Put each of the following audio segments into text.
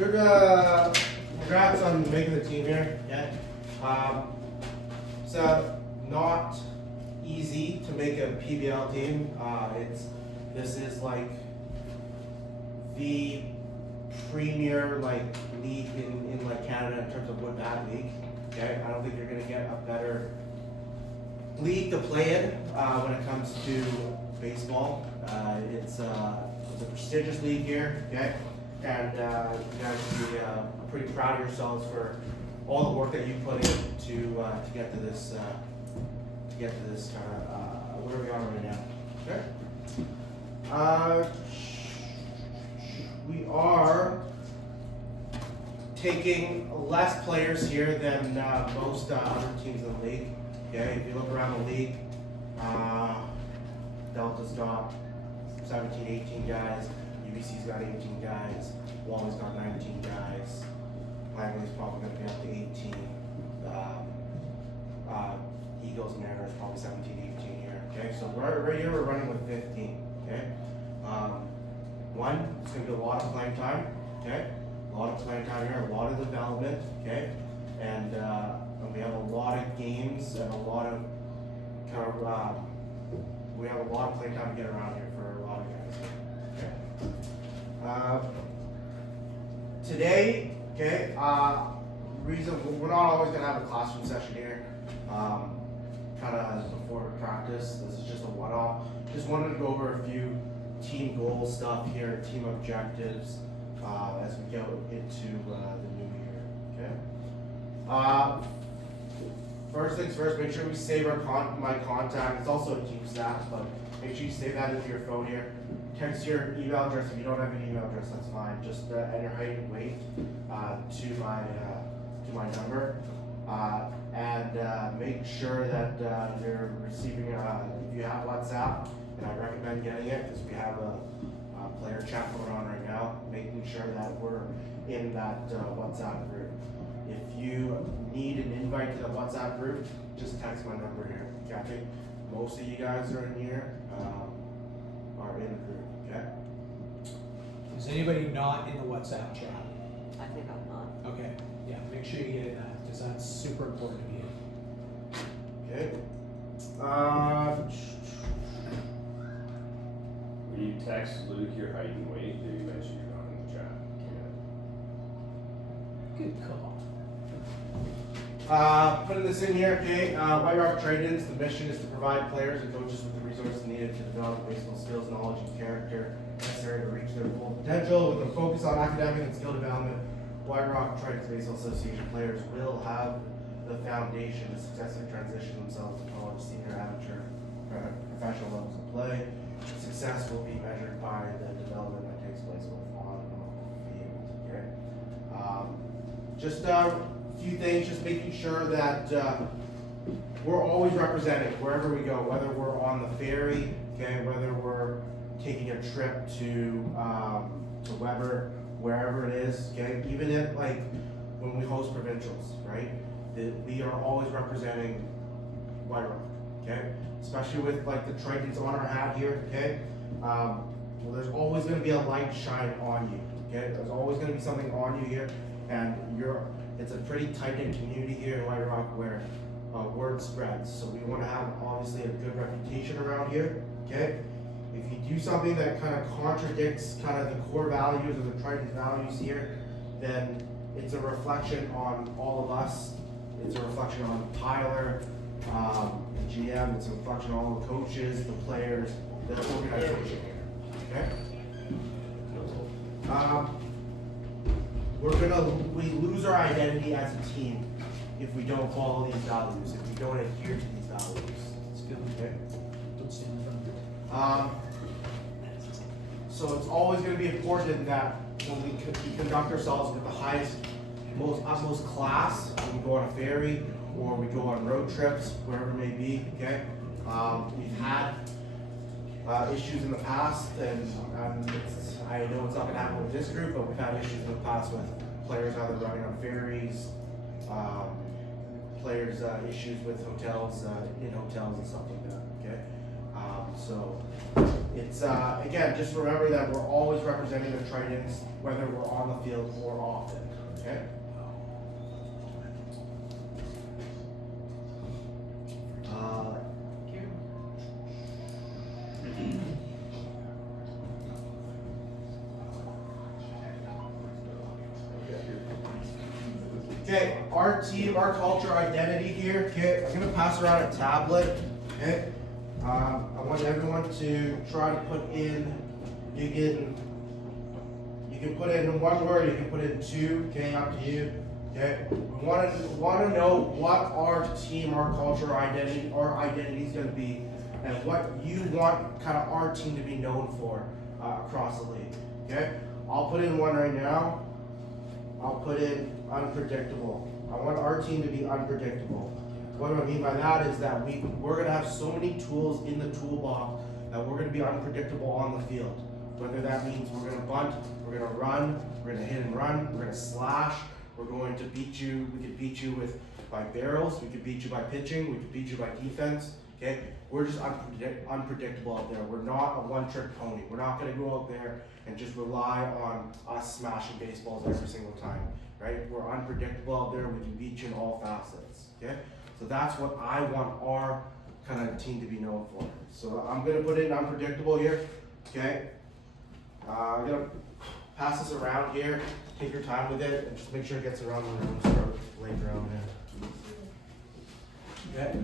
Good, congrats on making the team here. Yeah. So not easy to make a PBL team. This is like the premier like league in like Canada in terms of wood bat league. Okay, I don't think you're gonna get a better league to play in when it comes to baseball. It's a prestigious league here. Okay, and you guys should be pretty proud of yourselves for all the work that you put in to get to this kind of where we are right now. Okay. We are taking less players here than most other teams in the league. Okay, if you look around the league, Delta's got 17, 18 guys. UBC's got 18 guys. Wally's got 19 guys. Langley's probably going to be up to 18. Eagles and Mariners probably 17, 18 here. Okay, so right here we're running with 15. Okay, it's going to be a lot of playing time. Okay, a lot of playing time here, a lot of development. Okay, and we have a lot of games and a lot of we have a lot of playing time to get around here for a lot of guys. Okay. Today, okay, reason we're not always gonna have a classroom session here. Kind of before practice. This is just a one-off. Just wanted to go over a few team goal stuff here, team objectives, as we go into the new year. Okay. First things first, make sure we save my contact. It's also a team stat, but make sure you save that into your phone here. Text your email address. If you don't have an email address, that's fine. Just enter your height and weight to my number, and make sure that you're receiving. If you have WhatsApp, and I recommend getting it because we have a player chat going on right now. Making sure that we're in that WhatsApp group. If you need an invite to the WhatsApp group, just text my number here. Okay, I think most of you guys are in here, are in the group. Okay. Is anybody not in the WhatsApp chat? I think I'm not. Okay, yeah, make sure you get in that, because that's super important to be in. Okay. When you text Luke your height and weight, do you mention you're not in the chat? Good call. Putting this in here, okay. White Rock Trade-ins, the mission is to provide players and coaches with the resources needed to develop baseball skills, knowledge, and character necessary to reach their full potential. With a focus on academic and skill development, White Rock Trade-ins Baseball Association players will have the foundation to successfully transition themselves to college, senior, amateur, professional levels of play. Success will be measured by the development that takes place both on and off the field. Okay. Just a few things, just making sure that we're always represented wherever we go, whether we're on the ferry, okay, whether we're taking a trip to Weber, wherever it is, okay, even if like when we host provincials, right, we are always representing White Rock, okay, especially with like the Tritons on our hat here, okay. Well, there's always going to be a light shine on you, okay. There's always going to be something on you here, and it's a pretty tight-knit community here in White Rock where word spreads. So we want to have obviously a good reputation around here, okay. If you do something that kind of contradicts kind of the core values or the Tritons values here, then it's a reflection on all of us. It's a reflection on Tyler, the GM. It's a reflection on all the coaches, the players, the organization. Okay. We lose our identity as a team if we don't follow these values. If we don't adhere to these values. It's good. Okay. Don't stand in front of it. So it's always going to be important that when we conduct ourselves with the highest, utmost class, when we go on a ferry or we go on road trips, wherever it may be, okay? We've had issues in the past, and I know it's not going to happen with this group, but we've had issues in the past with players either running on ferries, players issues with hotels, in hotels and stuff like that, okay? So it's again, just remember that we're always representing the Tritons, whether we're on the field or off it. Okay. Okay, our team, our culture, identity here. Okay, I'm gonna pass around a tablet. Okay, I want everyone to try to put in. You can put in one word. You can put in two. Okay, up to you. Okay, we want to know what our team, our culture, our identity is gonna be, and what you want kind of our team to be known for across the league. Okay, I'll put in one right now. I'll put in unpredictable. I want our team to be unpredictable. What do I mean by that is that we're gonna have so many tools in the toolbox that we're gonna be unpredictable on the field. Whether that means we're gonna bunt, we're gonna run, we're gonna hit and run, we're gonna slash, we're going to beat you. We could beat you by barrels. We could beat you by pitching. We could beat you by defense. Okay, we're just unpredictable out there. We're not a one-trick pony. We're not gonna go out there and just rely on us smashing baseballs every single time, right? We're unpredictable out there. We can beat you in all facets. Okay, so that's what I want our kind of team to be known for. So I'm gonna put in unpredictable here. Okay, I'm gonna pass this around here. Take your time with it and just make sure it gets around the room. Start laying around there. Okay.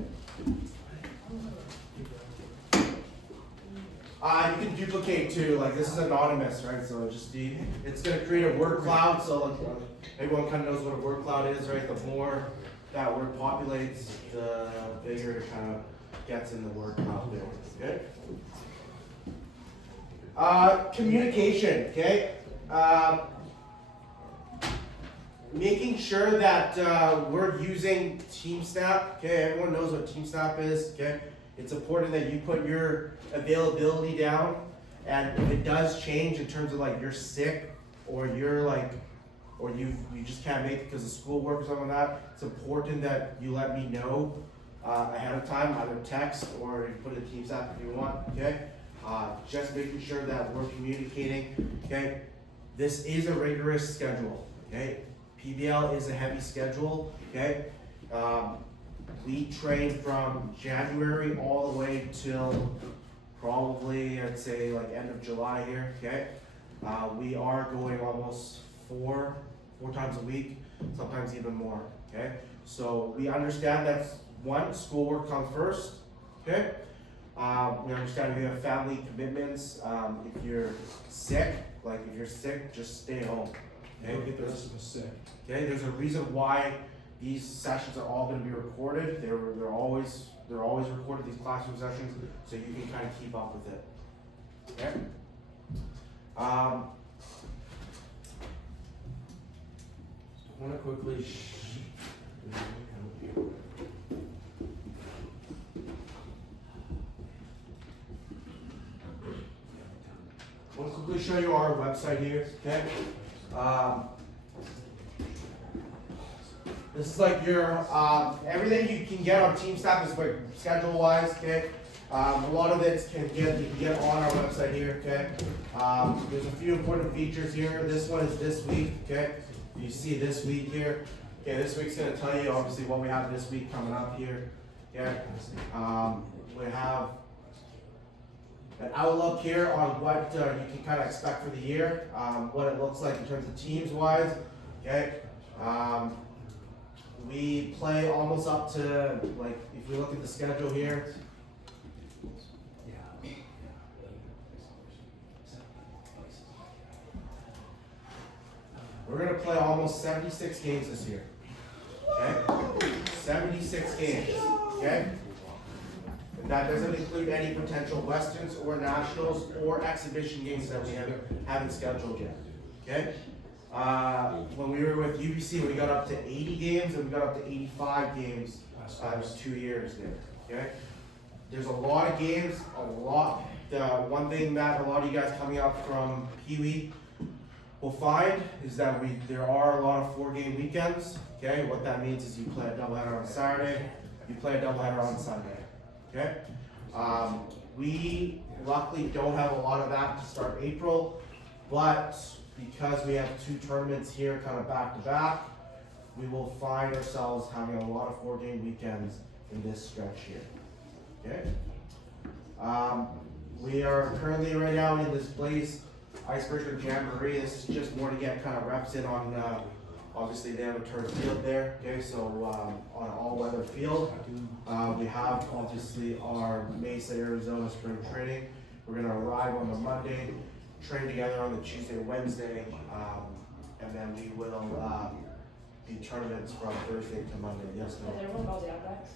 You can duplicate too, like this is anonymous, right? So it's gonna create a word cloud, so everyone kind of knows what a word cloud is, right? The more that word populates, the bigger it kind of gets in the word cloud there, okay? Communication, okay? Making sure that we're using TeamSnap, okay? Everyone knows what TeamSnap is, okay? It's important that you put your availability down, and if it does change in terms of like you're sick or you're like, or you just can't make it because of schoolwork or something like that, it's important that you let me know ahead of time, either text or you put it in TeamSnap if you want, okay? Just making sure that we're communicating, okay? This is a rigorous schedule, okay? PBL is a heavy schedule, okay? We train from January all the way till probably, I'd say, like end of July here, okay? We are going almost four times a week, sometimes even more, okay? So we understand that one, schoolwork comes first, okay? We understand we have family commitments. If you're sick, just stay home, okay? Don't get the rest of us sick. Okay, there's a reason why these sessions are all going to be recorded. They're always recorded, these classroom sessions, so you can kind of keep up with it. Okay. I want to quickly. I want to quickly show you our website here. Okay. This is like your, everything you can get on TeamSnap is like schedule-wise, okay? A lot of it you can get on our website here, okay? There's a few important features here. This one is this week, okay? You see this week here. Okay, this week's gonna tell you obviously what we have this week coming up here, okay? We have an outlook here on what you can kind of expect for the year, what it looks like in terms of teams-wise, okay? We play almost up to, like, if we look at the schedule here, we're going to play almost 76 games this year, okay? 76 games, okay? And that doesn't include any potential Westerns or Nationals or exhibition games that we haven't scheduled yet, okay? When we were with UBC, we got up to 80 games and we got up to 85 games. It was 2 years there. Okay, there's a lot of games. One thing that a lot of you guys coming up from Pee Wee will find is that there are a lot of 4-game weekends. Okay, what that means is you play a doubleheader on Saturday, you play a doubleheader on Sunday. Okay, We luckily don't have a lot of that to start April, but because we have 2 tournaments here kind of back to back, we will find ourselves having a lot of 4-game weekends in this stretch here. Okay? We are currently right now in this Blaze Icebreaker Jamboree. This is just more to get kind of reps in on, obviously they have a turf field there, okay, so on an all-weather field. We have obviously our Mesa, Arizona spring training. We're gonna arrive on the Monday, train together on the Tuesday, Wednesday, and then we will be tournaments from Thursday to Monday. Yes, no. Has everyone got the iPads?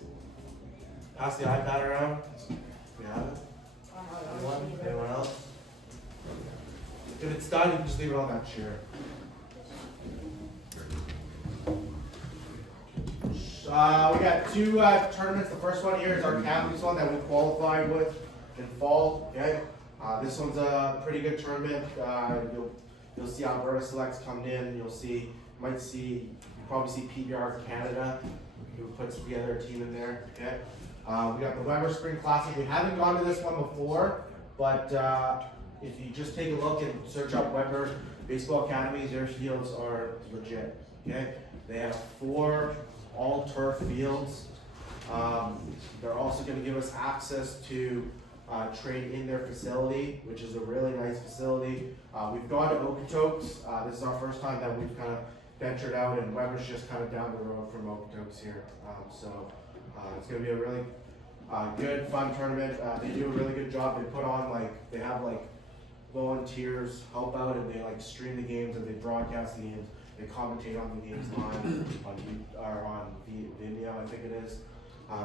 Pass the iPad around. We have it. I have it. Anyone? Anyone else? If it's done, you can just leave it on that chair. We got 2 tournaments. The first one here is our Catholics one that we qualified with in fall. Okay, this one's a pretty good tournament. You'll see Alberta selects coming in. You probably see PBR Canada, who puts together a team in there. Okay, we got the Weber Spring Classic. We haven't gone to this one before, but if you just take a look and search up Weber Baseball Academies, their fields are legit. Okay, they have 4 all-turf fields. They're also going to give us access to train in their facility, which is a really nice facility. We've gone to Okotoks. This is our first time that we've kind of ventured out, and Weber's just kind of down the road from Okotoks here. So it's going to be a really good, fun tournament. They do a really good job. They put on they have volunteers help out, and they stream the games and they broadcast the games. They commentate on the games live on Vimeo, I think it is.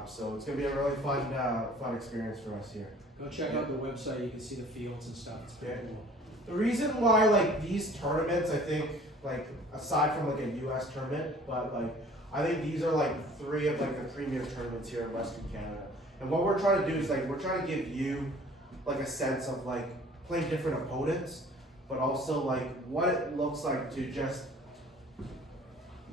So it's gonna be a really fun experience for us here. Go check out the website, you can see the fields and stuff, it's pretty cool. The reason why these tournaments, I think aside from a US tournament, but I think these are 3 of the premier tournaments here in Western Canada. And what we're trying to do is we're trying to give you a sense of playing different opponents, but also what it looks like to just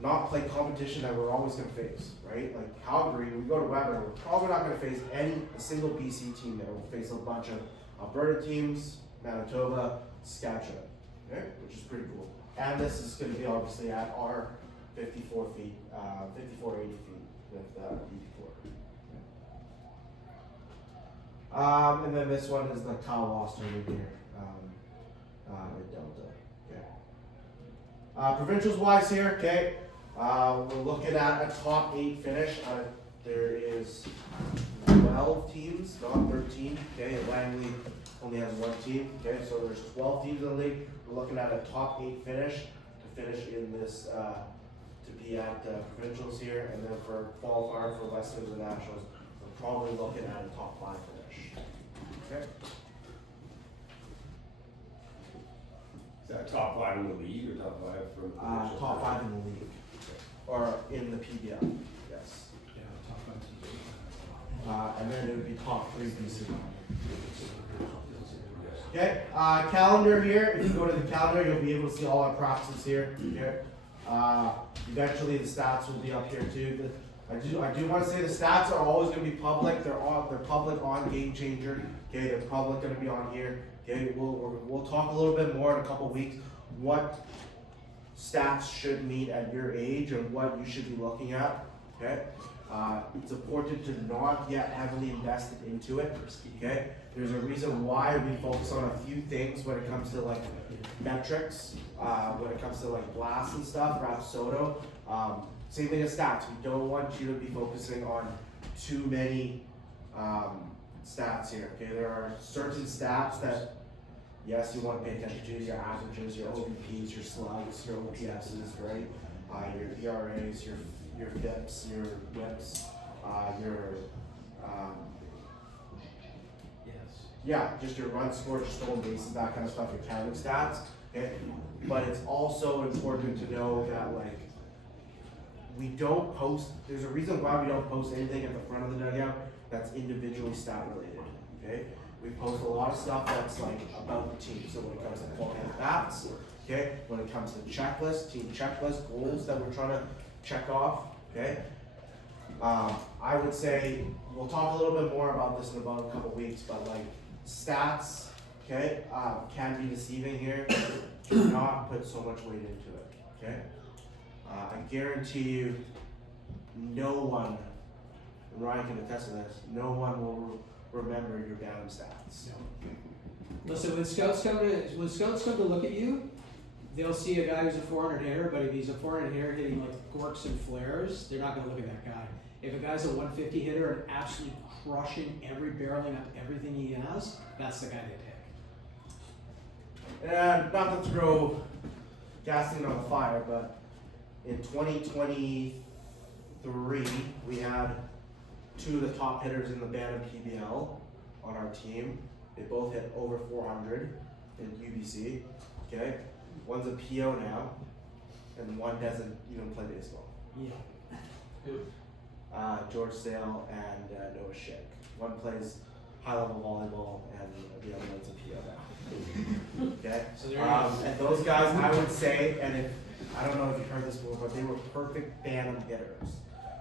not play competition that we're always going to face, right? Calgary, we go to Weber, we're probably not going to face a single BC team there. We'll face a bunch of Alberta teams, Manitoba, Saskatchewan, okay? Which is pretty cool. And this is going to be obviously at our 54 feet, 5480 feet with BT4. And then this one is the Kyle Loss tournament here, with Delta, okay? Provincials wise here, okay? We're looking at a top 8 finish. There is 12 teams, not 13. Okay, Langley only has 1 team. Okay, so there's 12 teams in the league. We're looking at a top 8 finish to finish in this, to be at provincials here, and then for qualifier for Western Nationals, we're probably looking at a top 5 finish. Okay. Is that top 5 in the league or top 5 from? provincial? Top 5 in the league, or in the PBL, yes. Yeah, top 5 teams. And then it would be top 3 BC. Okay, calendar here. If you go to the calendar, you'll be able to see all our practices here. Okay. Eventually, the stats will be up here too. I do want to say the stats are always going to be public. They're public on Game Changer. Okay, they're public going to be on here. Okay, we'll talk a little bit more in a couple weeks what stats should mean at your age and what you should be looking at. Okay, it's important to not get heavily invested into it. Okay, there's a reason why we focus on a few things when it comes to metrics, when it comes to blasts and stuff, Rapsodo. Same thing as stats. We don't want you to be focusing on too many stats here. Okay, there are certain stats that yes, you want to pay attention to: your averages, your OVPs, your slugs, your OPSs, right? Your ERAs, your FIPS, your WHIPs, just your run score, your stolen bases, that kind of stuff, your counting stats. Okay, but it's also important to know that we don't post. There's a reason why we don't post anything at the front of the dugout that's individually stat related. Okay, we post a lot of stuff that's about the team. So when it comes to quality of bats, okay, when it comes to checklist, team checklist, goals that we're trying to check off, okay. I would say, we'll talk a little bit more about this in about a couple weeks, but like stats, okay, can be deceiving here. Do not put so much weight into it, okay? I guarantee you, no one, and Ryan can attest to this, no one will remember your Bantam stats. Listen, when scouts come to look at you, they'll see a guy who's a 400 hitter, but if he's a 400 hitter hitting like gorks and flares, they're not gonna look at that guy. If a guy's a 150 hitter and absolutely crushing barreling up everything he has, that's the guy they pick. And not to throw gasoline on the fire, but in 2023, we had two of the top hitters in the Bantam PBL on our team. They both hit over 400 in UBC, okay? One's a PO now, and one doesn't even play baseball. Yeah. George Sale and Noah Schick. One plays high-level volleyball, and the other one's a PO now. Okay? So there you go. And those guys, I would say, and if, I don't know if you've heard this before, but they were perfect Bantam hitters.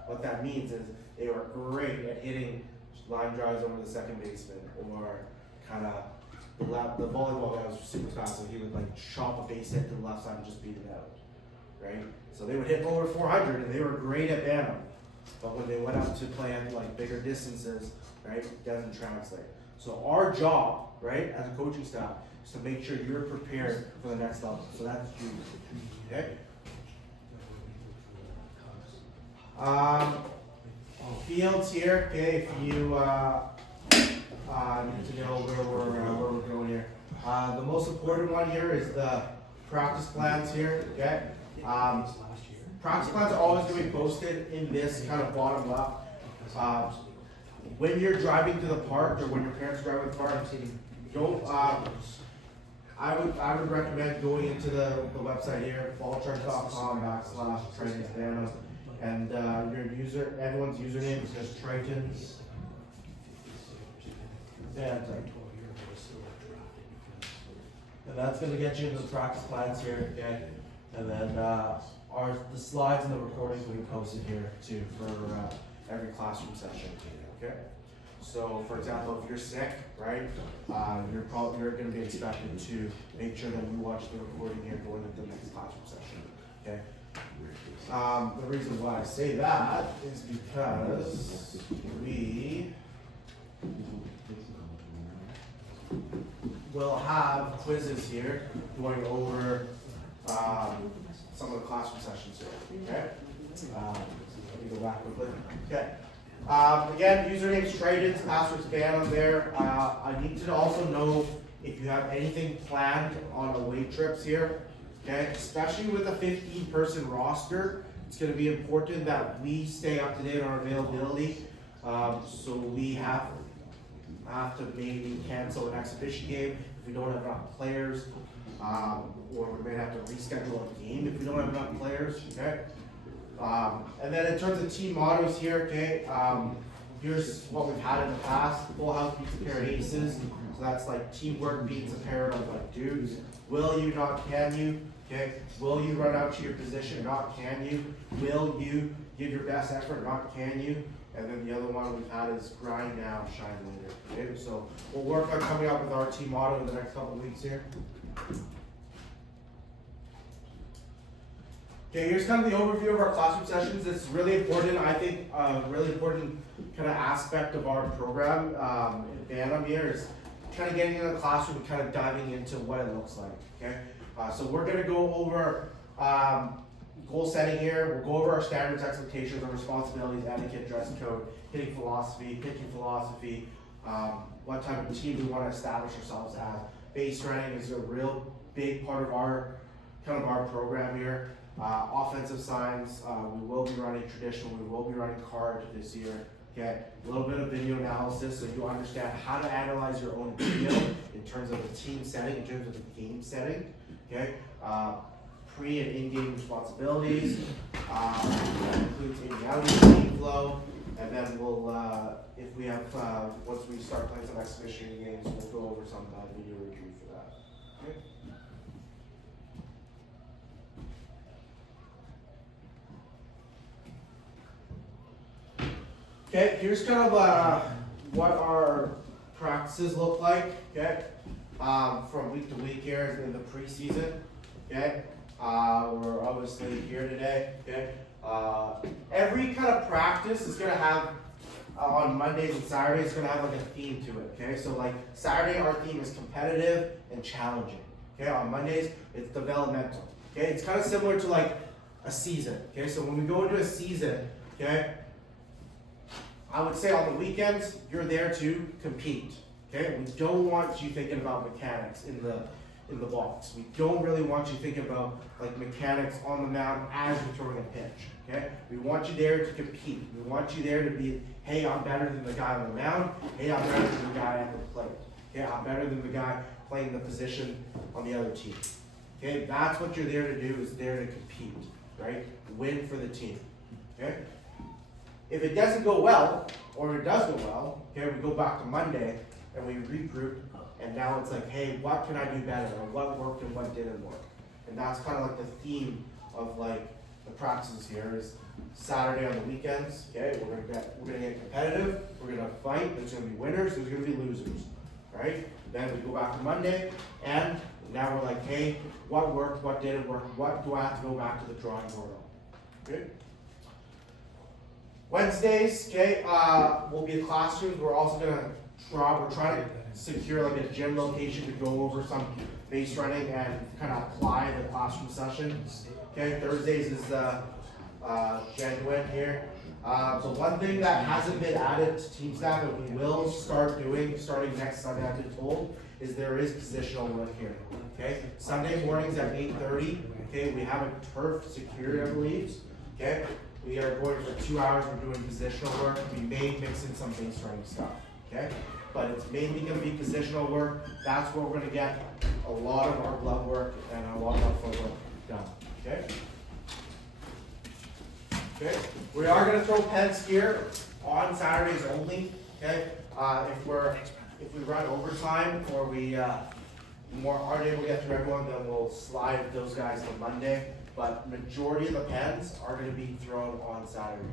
What that means is they were great at hitting line drives over the second baseman, or kind of the volleyball guy was super fast, so he would like chop a base hit to the left side and just beat it out, right? So they would hit over 400, and they were great at Bantam. But when they went out to play at like bigger distances, right, it doesn't translate. So our job, right, as a coaching staff, is to make sure you're prepared for the next level. So that's junior, okay? Fields here, okay, if you need to know where we're going here. The most important one here is the practice plans here, okay? Practice plans are always going to be posted in this kind of bottom left. When you're driving to the park, or when your parents are driving to the park, don't. I would recommend going into the website here, balltruck.com/trainingsbantam, and everyone's username is just Triton. And that's going to get you into the practice plans here, okay? And then the slides and the recordings will be posted here too for every classroom session, okay? So, for example, if you're sick, right, you're going to be expected to make sure that you watch the recording here going into the next classroom session, okay? The reason why I say that is because we will have quizzes here going over some of the classroom sessions here, okay? Let me go back quickly. Okay. Again, username's Tradens, password's Bantam there. I need to also know if you have anything planned on away trips here, okay? Especially with a 15-person roster, it's going to be important that we stay up to date on our availability. So we have to maybe cancel an exhibition game if we don't have enough players, or we may have to reschedule a game if we don't have enough players, okay? And then in terms of team mottos here, okay, here's what we've had in the past. Full house beats a pair of aces. So that's like teamwork beats a pair of like dudes. Will you, not can you, okay? Will you run out to your position, not can you? Will you give your best effort, not can you? And then the other one we've had is grind now, shine later, okay? So we'll work on coming up with our team motto in the next couple of weeks here. Okay, here's kind of the overview of our classroom sessions. It's really important, I think, really important kind of aspect of our program in Bantam here is kind of getting in the classroom and kind of diving into what it looks like, okay? So we're gonna go over goal setting here. We'll go over our standards, expectations, our responsibilities, etiquette, dress code, hitting philosophy, pitching philosophy, what type of team we want to establish ourselves as. Base running is a real big part of our program here. Offensive signs, we will be running traditional, we will be running card this year. Okay, a little bit of video analysis so you understand how to analyze your own video in terms of the team setting, in terms of the game setting. Okay, pre and in-game responsibilities. That includes in and out of the game flow, and then we'll, if we have, once we start playing some exhibition games, we'll go over some video review for that. Okay. Okay, here's kind of what our practices look like, okay? From week to week here in the preseason, okay? We're obviously here today, okay? Every kind of practice is gonna have, on Mondays and Saturdays, it's gonna have like a theme to it, okay? So like Saturday, our theme is competitive and challenging, okay? On Mondays, it's developmental, okay? It's kind of similar to like a season, okay? So when we go into a season, okay? I would say on the weekends, you're there to compete, okay? We don't want you thinking about mechanics in the box. We don't really want you thinking about like mechanics on the mound as you're throwing a pitch, okay? We want you there to compete. We want you there to be, hey, I'm better than the guy on the mound. Hey, I'm better than the guy at the plate. Okay, I'm better than the guy playing the position on the other team. Okay, that's what you're there to do, is there to compete, right? Win for the team, okay? If it doesn't go well, or it does go well, okay, we go back to Monday and we regroup, and now it's like, hey, what can I do better, or what worked and what didn't work? And that's kind of like the theme of like the practices here is Saturday on the weekends, okay, we're gonna get competitive, we're gonna fight, there's gonna be winners, there's gonna be losers, right? Then we go back to Monday, and now we're like, hey, what worked, what didn't work, what do I have to go back to the drawing board on, okay? Wednesdays, okay, will be classrooms. We're also we're trying to secure like a gym location to go over some base running and kind of apply the classroom session. Okay, Thursdays is genuine here. The one thing that hasn't been added to team staff that we will start doing starting next Sunday, I've been told, is there is positional work here. Okay, Sunday mornings at 8:30. Okay, we have a turf secured, I believe. Okay. We are going for 2 hours, we're doing positional work, we may mix in some base running stuff, okay? But it's mainly gonna be positional work, that's where we're gonna get a lot of our glove work and a lot of our footwork done, okay? Okay, we are gonna throw pens here on Saturdays only, okay? If we run overtime or we aren't able to get through everyone, then we'll slide those guys to Monday. But majority of the pens are going to be thrown on Saturday.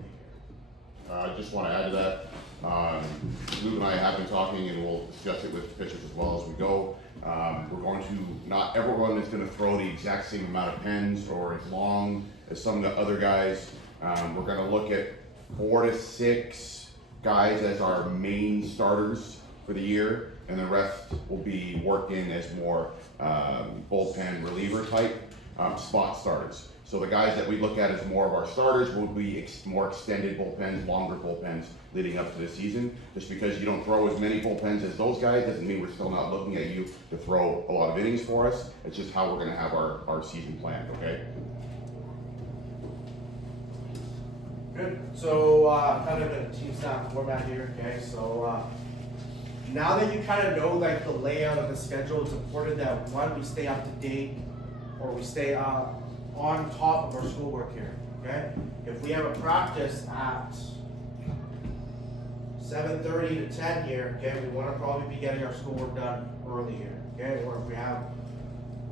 I just want to add to that. Luke and I have been talking, and we'll discuss it with pitchers as well as we go. We're going to, not everyone is going to throw the exact same amount of pens or as long as some of the other guys. We're going to look at 4 to 6 guys as our main starters for the year, and the rest will be worked in as more bullpen reliever type. Spot starters. So the guys that we look at as more of our starters will be more extended bullpens, longer bullpens leading up to the season. Just because you don't throw as many bullpens as those guys doesn't mean we're still not looking at you to throw a lot of innings for us. It's just how we're going to have our season planned, okay? Good. So kind of a team staff format here, okay? So now that you kind of know like the layout of the schedule, it's important that one, we stay up to date, or we stay on top of our schoolwork here, okay? If we have a practice at 7:30 to 10 here, okay, we want to probably be getting our schoolwork done early here, okay? Or if we have,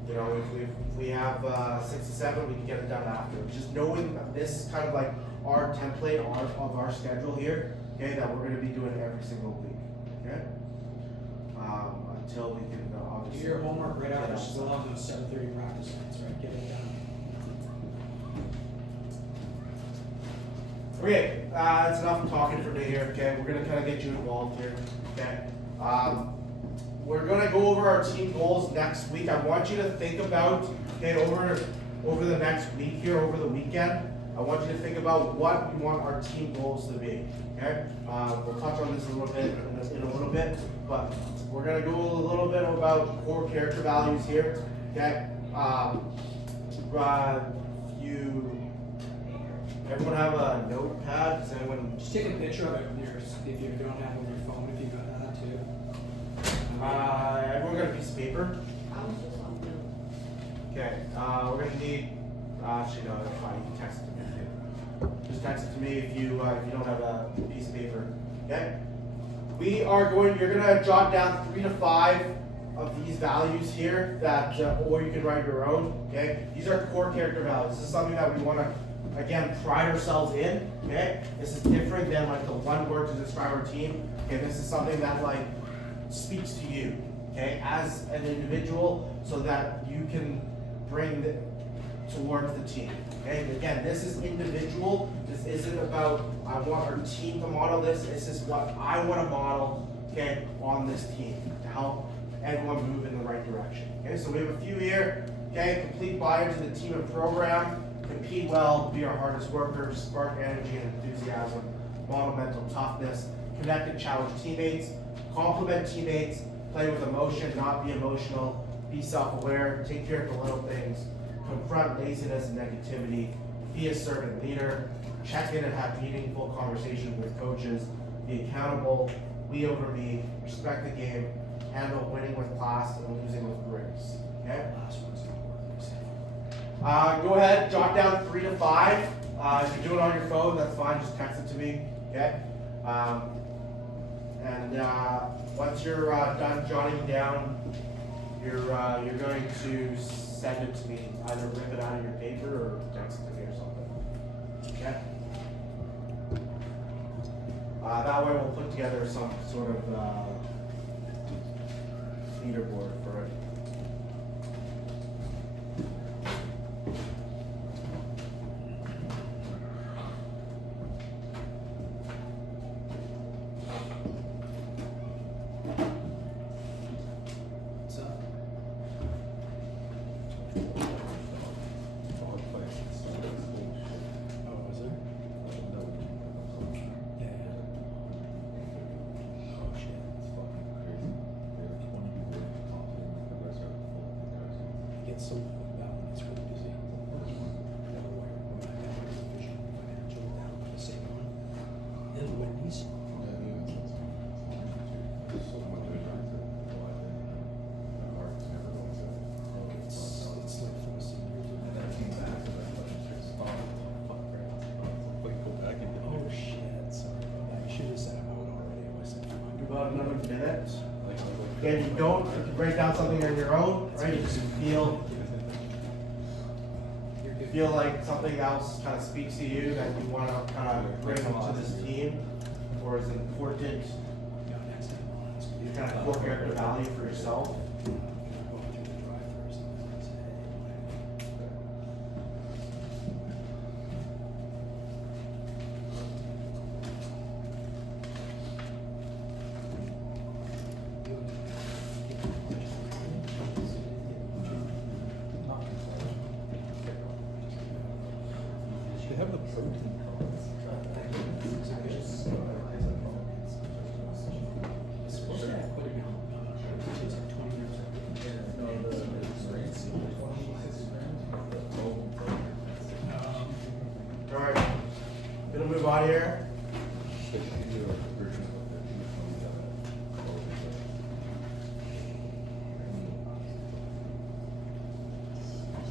you know, if we have 6 to 7, we can get it done after. Just knowing that this is kind of like our template of our schedule here, okay, that we're going to be doing every single week, okay? Until we can obviously Do your homework right after school on those 7:30 practice nights, right? Get it done. Okay, that's enough talking for today here, okay? We're gonna kind of get you involved here, okay? We're gonna go over our team goals next week. I want you to think about, okay, over the next week here, over the weekend, I want you to think about what we want our team goals to be, okay? We'll touch on this a little bit in a little bit, but we're gonna go a little bit about core character values here, okay? Everyone have a notepad? Does anyone? Just take a picture of it when if you don't have it on your phone, if you got that too. Everyone got a piece of paper? I was just on the. Okay, we're gonna need, actually no, that's fine, you can text it to me too. Just text it to me if you don't have a piece of paper, okay? You're gonna jot down 3 to 5 of these values here that, or you can write your own, okay? These are core character values. This is something that we wanna again, pride ourselves in, okay? This is different than like the one word to describe our team. Okay, this is something that like speaks to you, okay, as an individual, so that you can bring it towards the team. Okay, again, this is individual. This isn't about I want our team to model this. This is what I want to model, okay, on this team to help everyone move in the right direction. Okay, so we have a few here. Okay, complete buy into the team and program, compete well, be our hardest workers, spark energy and enthusiasm, model mental toughness, connect and challenge teammates, compliment teammates, play with emotion, not be emotional, be self-aware, take care of the little things, confront laziness and negativity, be a servant leader, check in and have meaningful conversations with coaches, be accountable, we over me, respect the game, handle winning with class and losing with grace. Okay? Last one's not worth it. Go ahead, jot down 3 to 5. If you're doing it on your phone, that's fine. Just text it to me. Okay. Once you're done jotting down, you're going to send it to me. Either rip it out of your paper or text it to me or something. Okay. That way we'll put together some sort of leaderboard for it. What's up? Oh, was it? Yeah, yeah. Oh, shit. Get some of that one, it's really busy. Got a wire, got a vision, financial down on the same one. Then Wendy's. It's like for the seniors. Oh shit, sorry about that. You should have sent them out already. I wasn't. About another minute. Again, you don't, you can write down something on your own, right? You just feel like something else kind of speaks to you that you want to kind of bring to this team, or is important, No, next time I'll ask you. you kind of core character value for yourself. Go through the drive first and then say, hey, They have the protein cards. Alright, gonna move on here.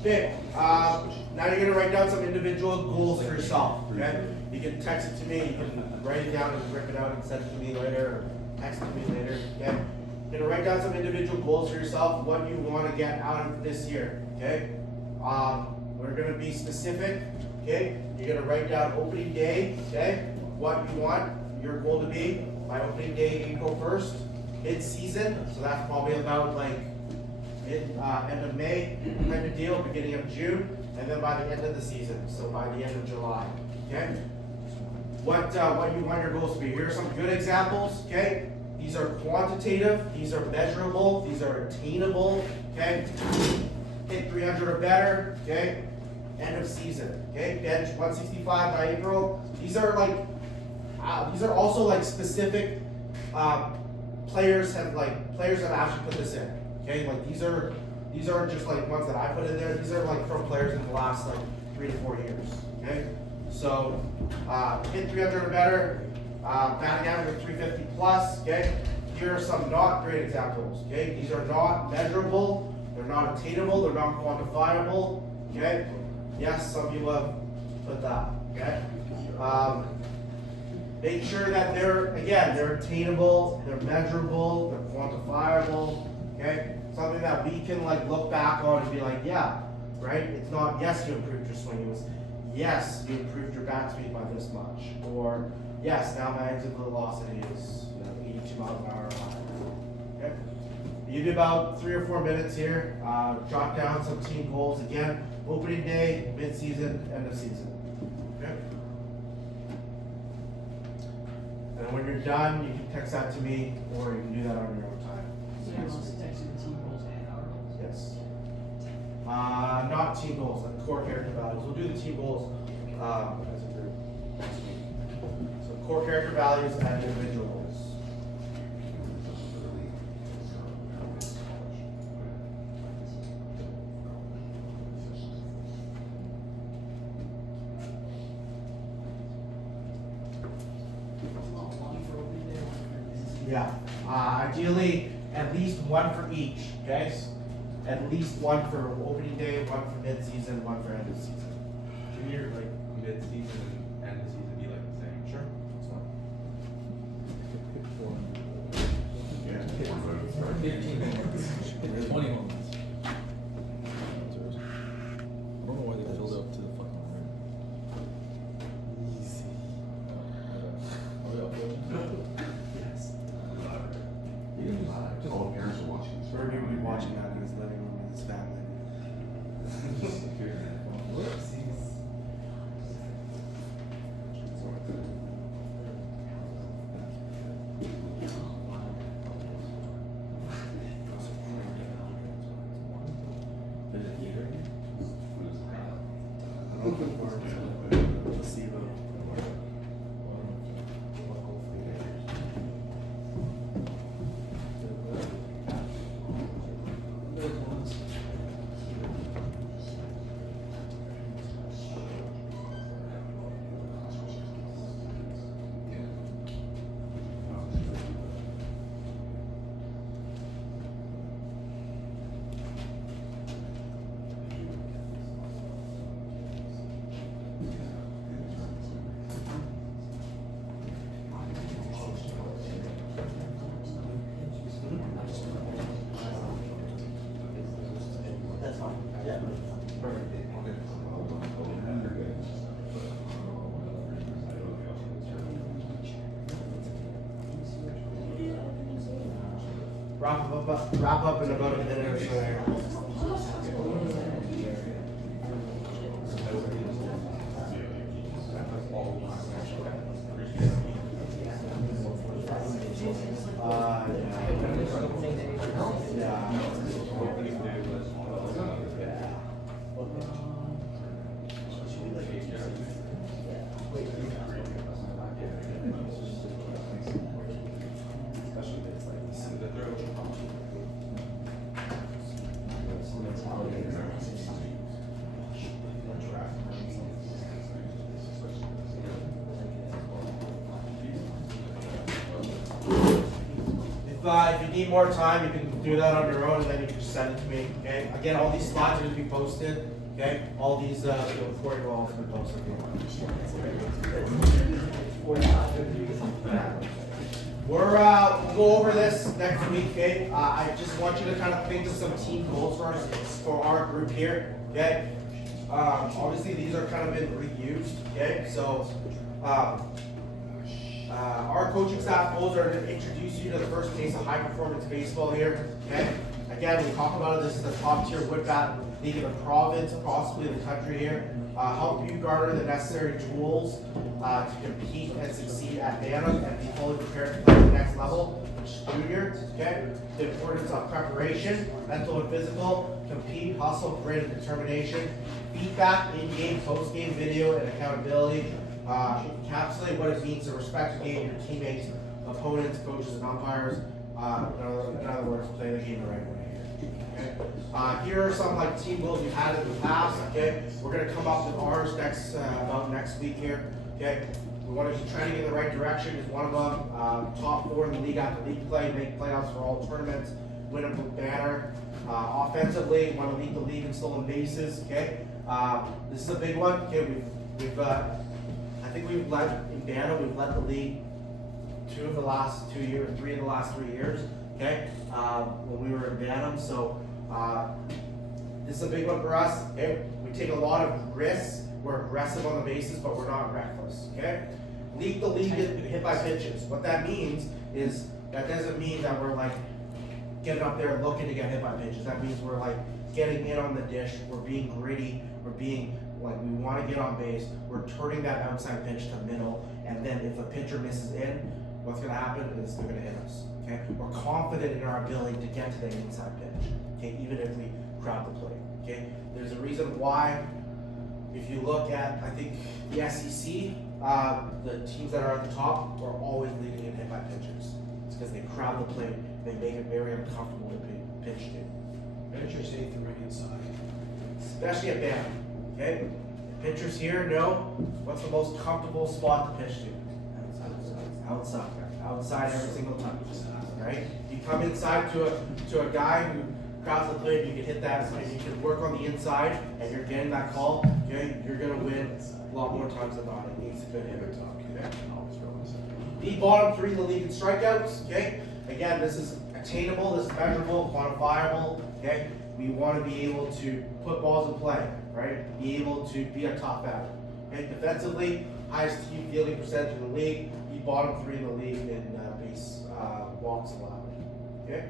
Okay, now you're gonna write down some individual goals for yourself, okay? You can text it to me, you can write it down and rip it out and send it to me later, or text it to me later, okay? You're gonna write down some individual goals for yourself, what you wanna get out of this year, okay? We're gonna be specific, okay? You're gonna write down opening day, okay? What you want your goal to be by opening day, April 1st, mid-season, so that's probably about like end of May kind of deal, beginning of June, and then by the end of the season, so by the end of July, okay? What you want your goals to be. Here are some good examples, okay? These are quantitative, these are measurable, these are attainable, okay? Hit 300 or better, okay? End of season, okay? Bench 165 by April. These are also like specific players have actually put this in. Okay, like these are just like ones that I put in there. These are like from players in the last like 3 to 4 years. Okay, so hit 300 or better, batting average of 350 plus. Okay, here are some not great examples. Okay, these are not measurable, they're not attainable, they're not quantifiable. Okay, yes, some people have put that. Okay, make sure that they're attainable, they're measurable, they're quantifiable. Okay, something that we can like look back on and be like, yeah, right? It's not yes you improved your swing. It was yes, you improved your bat speed by this much, or yes, now my exit velocity is 82 miles an hour or higher. Okay? You do about 3 or 4 minutes here. Jot down some team goals again. Opening day, mid-season, end of season. Okay? And when you're done, you can text that to me, or you can do that on your own time. So you want to text you the team goals and our goals? Yes. Not team goals, like core character values. We'll do the team goals as a group next week. So core character values and individual goals. One for opening day, one for Yeah. Ideally, at least one for each. Okay. At least one for opening day, one for mid-season, one for end of season. Can your like mid-season and end of season be like the same? Sure. That's fine. Pick one. Yeah. 15 moments. 20 moments. I don't know why they filled up to the fucking rim. Easy. Are we uploading? Yes. You can just All parents are watching this. Bernie will be watching that in his living room with his family. Placebo. Those ones. That's fine. Yeah. Perfect. Wrap up in about a minute or so here. If you need more time, you can do that on your own, and then you can just send it to me. Okay. Again, all these slides are going to be posted. Okay. All these recording will also be posted. We'll go over this next week. Okay. I just want you to kind of think of some team goals for our group here. Okay. Obviously, these are kind of been reused. Okay. So. Our coaching staff goals are to introduce you to the first case of high performance baseball here. Okay. Again, we talk about it. This is the top tier wood bat league in the province, possibly the country here. Help you garner the necessary tools to compete and succeed at Bantam and be fully prepared to play at the next level, which is junior. Okay. The importance of preparation, mental and physical, compete, hustle, grit, and determination. Feedback, in-game, post-game video, and accountability. Encapsulate what it means to respect the game, your teammates, opponents, coaches, and umpires. In other words, play the game the right way here. Okay? Here are some like team goals we've had in the past. Okay, we're gonna come up with ours about next week here. Okay, we want to be trending in the right direction. Is one of them. Top 4 in the league after league play, make playoffs for all tournaments, win a banner. Offensively, want to lead the league in stolen bases. Okay, this is a big one. Okay, we've I think we've led in Bantam, we've led the league 2 of the last 2 years, 3 of the last 3 years. Okay, when we were in Bantam, so this is a big one for us. Okay, we take a lot of risks. We're aggressive on the bases, but we're not reckless. Okay, lead the league in hit by pitches. What that means is that doesn't mean that we're like getting up there looking to get hit by pitches. That means we're like getting in on the dish. We're being gritty. We're being like we want to get on base. We're turning that outside pitch to middle, and then if a pitcher misses in, what's going to happen is they're going to hit us. Okay, we're confident in our ability to get to that inside pitch. Okay, even if we crowd the plate. Okay, there's a reason why. If you look at, I think the SEC, the teams that are at the top are always leading in hit by pitchers. It's because they crowd the plate. They make it very uncomfortable to pitch to. Pitchers hate the right inside. Especially at BAM. Okay? Pitchers here know what's the most comfortable spot to pitch to. Outside. Outside every single time. Right? You come inside to a guy who crowds the plate, you can hit that, and you can work on the inside, and you're getting that call, okay? You're gonna win a lot more times than not. It needs a good hitter. Okay? The bottom 3 in the league in strikeouts, okay? Again, this is attainable, this is measurable, quantifiable, okay? We want to be able to put balls in play, right? Be able to be a top batter. Okay? Defensively, highest team fielding percentage in the league, the bottom 3 in the league in base walks allowed. Okay?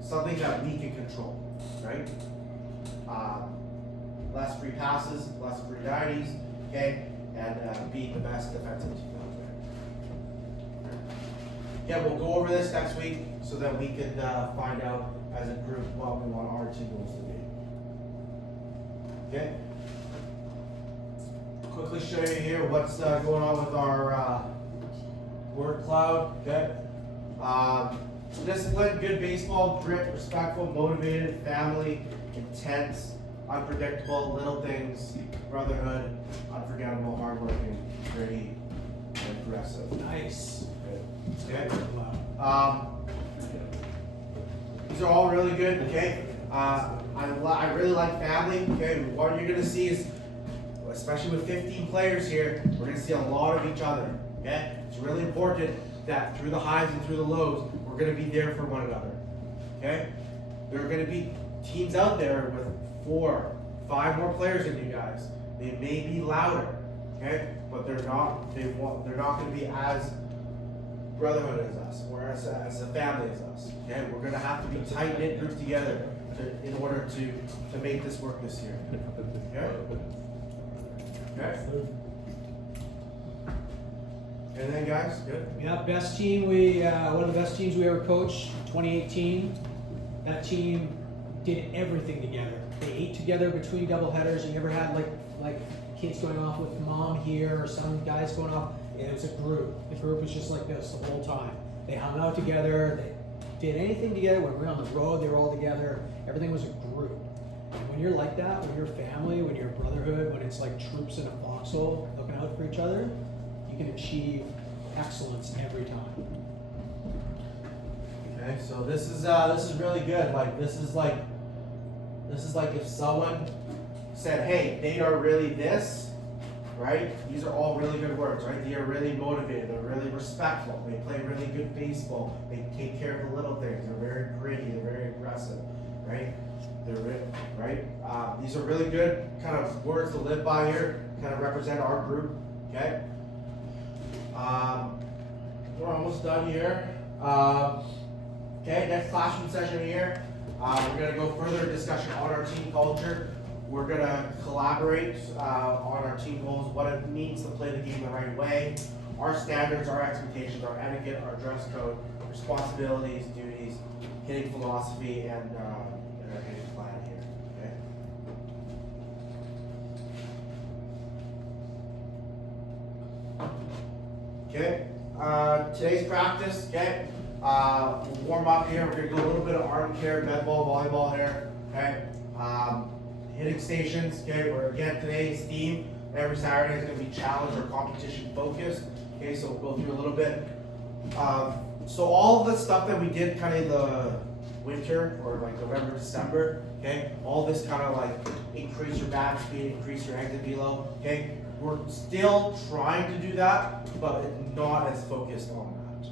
Something that we can control, right? Less free passes, less free 90s, okay? And being the best defensive team out there. Yeah, we'll go over this next week so that we can find out as a group what we want our team goals to be. Okay? Quickly show you here what's going on with our word cloud, okay? Discipline, good baseball, grit, respectful, motivated, family, intense, unpredictable, little things, brotherhood, unforgettable, hardworking, gritty, and aggressive. Nice. Okay? Wow. These are all really good, okay? I really like family, okay? What you're gonna see is, especially with 15 players here, we're gonna see a lot of each other, okay? It's really important that through the highs and through the lows, we're gonna be there for one another, okay? There are gonna be teams out there with 4, 5 more players than you guys. They may be louder, okay? But they're not gonna be as brotherhood as us, or as a family as us, okay? We're gonna have to be tight-knit groups together in order to make this work this year, okay? Okay? Anything, guys? Good? Yeah, best team one of the best teams we ever coached, 2018. That team did everything together. They ate together between doubleheaders. You never had like kids going off with mom here or some guys going off. It was a group. The group was just like this the whole time. They hung out together. They did anything together. When we were on the road, they were all together. Everything was a group. And when you're like that, when you're family, when you're brotherhood, when it's like troops in a foxhole looking out for each other, you can achieve excellence every time. Okay, so this is really good. Like this is like if someone said, "Hey, they are really this," right? These are all really good words, right? They are really motivated. They're really respectful. They play really good baseball. They take care of the little things. They're very gritty. They're very aggressive, right? Right? These are really good kind of words to live by here. Kind of represent our group. Okay. We're almost done here. Okay, next classroom session here. We're gonna go further discussion on our team culture. We're gonna collaborate on our team goals, what it means to play the game the right way, our standards, our expectations, our etiquette, our dress code, responsibilities, duties, hitting philosophy, and our hitting plan here. Okay. Okay. Today's practice. Okay. We'll warm up here. We're gonna do a little bit of arm care, med ball, volleyball here. Okay. Hitting stations. Okay. Where again today's theme every Saturday is gonna be challenge or competition focused. Okay. So we'll go through a little bit. So all of the stuff that we did kind of the winter or like November, December. Okay. All this kind of like increase your bat speed, increase your exit velo. Okay. We're still trying to do that, but not as focused on that.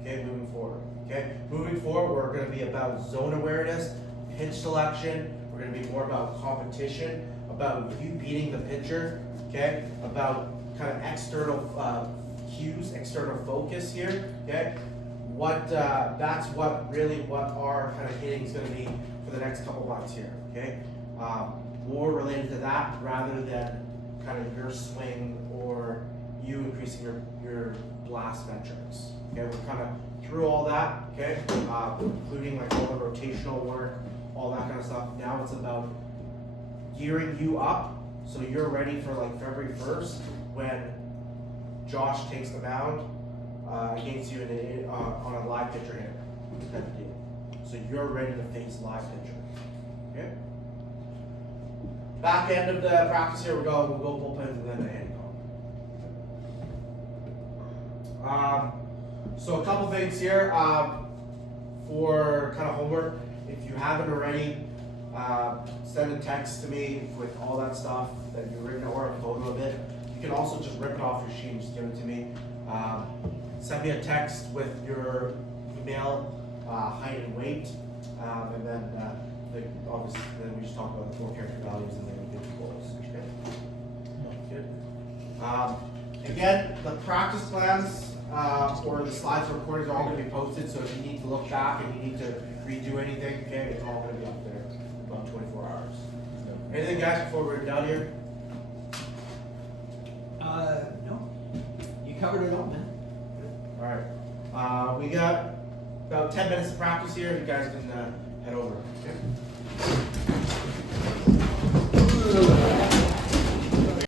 Okay, moving forward. Okay, moving forward, we're going to be about zone awareness, pitch selection, We're gonna be more about competition, about you beating the pitcher, okay? About kind of external cues, external focus here, okay? That's what our kind of hitting is gonna be for the next couple months here, okay? More related to that rather than kind of your swing or you increasing your blast metrics. Okay, we're kind of through all that, okay? Including like all the rotational work, all that kind of stuff. Now it's about gearing you up so you're ready for like February 1st when Josh takes the mound against you on a live pitcher hitter type of deal. So you're ready to face live pitcher. Okay? Back end of the practice here, we'll go bullpens and then the hand call. So a couple things here for kind of homework. If you haven't already, send a text to me with all that stuff that you've written or a photo of it. You can also just rip it off your sheet and just give it to me. Send me a text with your email, height and weight, and then obviously then we just talk about the 4 character values and then we get the goals. Okay? Good. Again, the practice plans or the slides and recordings are all going to be posted, so if you need to look back and you need to redo anything, okay, it's all going to be up there in about 24 hours. Anything guys before we're done here? No. You covered it all, man. Alright. We got about 10 minutes of practice here. You guys can head over. Okay?